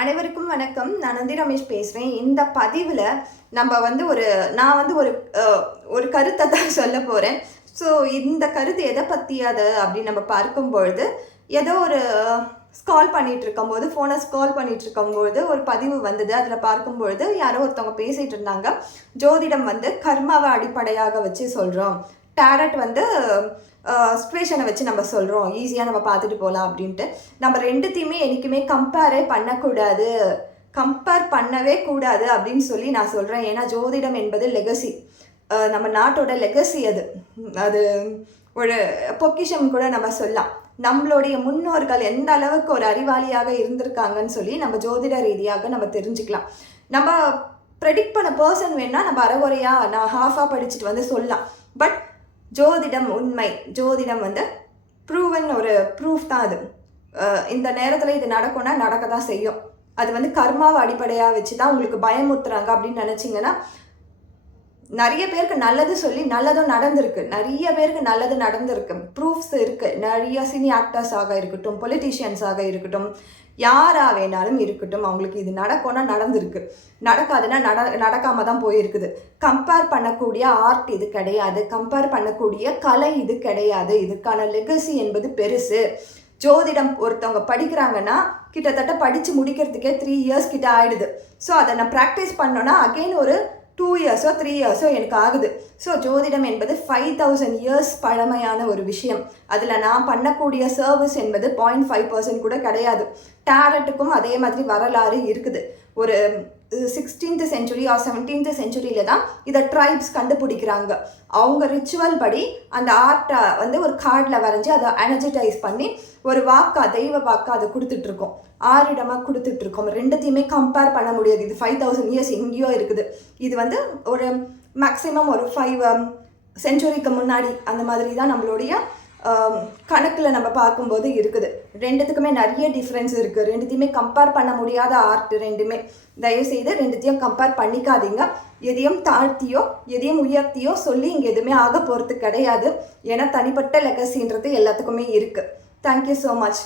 அனைவருக்கும் வணக்கம். நான் நந்தி ரமேஷ் பேசுகிறேன். இந்த பதிவில் நான் ஒரு கருத்தை தான் சொல்ல போகிறேன். ஸோ இந்த கருத்து எதை பற்றியது அப்படின்னு நம்ம பார்க்கும்பொழுது, ஏதோ ஒரு ஃபோனை ஸ்க்ரால் பண்ணிகிட்டு இருக்கும்பொழுது ஒரு பதிவு வந்தது. அதில் பார்க்கும்பொழுது யாரோ ஒருத்தவங்க பேசிகிட்டு இருந்தாங்க. ஜோதிடம் கர்மாவை அடிப்படையாக வச்சு சொல்கிறோம், டேரட் சிச்சுவேஷனை வச்சு நம்ம சொல்கிறோம், ஈஸியாக நம்ம பார்த்துட்டு போகலாம் அப்படின்ட்டு. நம்ம ரெண்டுத்தையுமே என்றைக்குமே கம்பேர் பண்ணவே கூடாது அப்படின்னு சொல்லி நான் சொல்கிறேன். ஏன்னா ஜோதிடம் என்பது லெகசி, நம்ம நாட்டோட லெகசி. அது ஒரு பொக்கிஷம் கூட நம்ம சொல்லலாம். நம்மளுடைய முன்னோர்கள் எந்த அளவுக்கு ஒரு அறிவாளியாக இருந்திருக்காங்கன்னு சொல்லி நம்ம ஜோதிட ரீதியாக நம்ம தெரிஞ்சுக்கலாம். நம்ம ப்ரெடிக்ட் பண்ண பர்சன் வேணால் நம்ம அரைகுறையாக நான் ஹாஃபாக படிச்சுட்டு சொல்லலாம். பட் ஜோதிடம் உண்மை, ஜோதிடம் ப்ரூவன் ஒரு ப்ரூஃப் தான். அது இந்த நேரத்தில் இது நடக்கும்னா நடக்க தான் செய்யும். அது கர்மாவை அடிப்படையாக வச்சு தான் உங்களுக்கு பயமுத்துறாங்க அப்படின்னு நினச்சிங்கன்னா, நிறைய பேருக்கு நல்லது சொல்லி நல்லதும் நடந்திருக்கு, நிறைய பேருக்கு நல்லது நடந்திருக்கு, ப்ரூஃப்ஸ் இருக்குது. நிறைய சினி ஆக்டர்ஸாக இருக்கட்டும், பொலிட்டீஷியன்ஸாக இருக்கட்டும், யாராக வேணாலும் இருக்கட்டும், அவங்களுக்கு இது நடக்கும்னா நடந்திருக்கு, நடக்காதுன்னா நடக்காமல் தான் போயிருக்குது. கம்பேர் பண்ணக்கூடிய ஆர்ட் இது கிடையாது, கம்பேர் பண்ணக்கூடிய கலை இது கிடையாது. இதுக்கான லெகசி என்பது பெருசு. ஜோதிடம் ஒருத்தவங்க படிக்கிறாங்கன்னா கிட்டத்தட்ட படித்து முடிக்கிறதுக்கே 3 இயர்ஸ் கிட்ட ஆகிடுது. ஸோ அதை நான் ப்ராக்டிஸ் பண்ணோன்னா அகெயின் ஒரு 2 இயர்ஸோ 3 இயர்ஸோ எனக்கு ஆகுது. ஸோ ஜோதிடம் என்பது 5000 இயர்ஸ் பழமையான ஒரு விஷயம். அதில் நான் பண்ணக்கூடிய சர்வீஸ் என்பது 0.5% கூட கிடையாது. டேரட்டுக்கும் அதே மாதிரி வரலாறு இருக்குது. ஒரு 16th century or 17th centuryல தான் இதை ட்ரைப்ஸ் கண்டுபிடிக்கிறாங்க. அவங்க ரிச்சுவல் படி அந்த ஆர்ட்டை ஒரு கார்டில் வரைஞ்சி அதை எனர்ஜிட்டைஸ் பண்ணி ஒரு தெய்வ வாக்கா அதை கொடுத்துட்ருக்கோம், ஆரிடமாக கொடுத்துட்ருக்கோம். ரெண்டுத்தையுமே கம்பேர் பண்ண முடியாது. இது 5000 இயர்ஸ் எங்கேயோ இருக்குது. இது ஒரு மேக்ஸிமம் ஒரு 5 செஞ்சுரிக்கு முன்னாடி அந்த மாதிரி தான் நம்மளுடைய கணக்கில் நம்ம பார்க்கும்போது இருக்குது. ரெண்டுத்துக்குமே நிறைய டிஃப்ரென்ஸ் இருக்குது. ரெண்டுத்தையுமே கம்பேர் பண்ண முடியாத ஆர்ட் ரெண்டுமே. தயவுசெய்து ரெண்டுத்தையும் கம்பேர் பண்ணிக்காதீங்க. எதையும் தாழ்த்தியோ எதையும் உயர்த்தியோ சொல்லி இங்கே எதுவுமே ஆக போகிறது கிடையாது. ஏன்னா தனிப்பட்ட லெகசின்றது எல்லாத்துக்குமே இருக்குது. Thank you so much.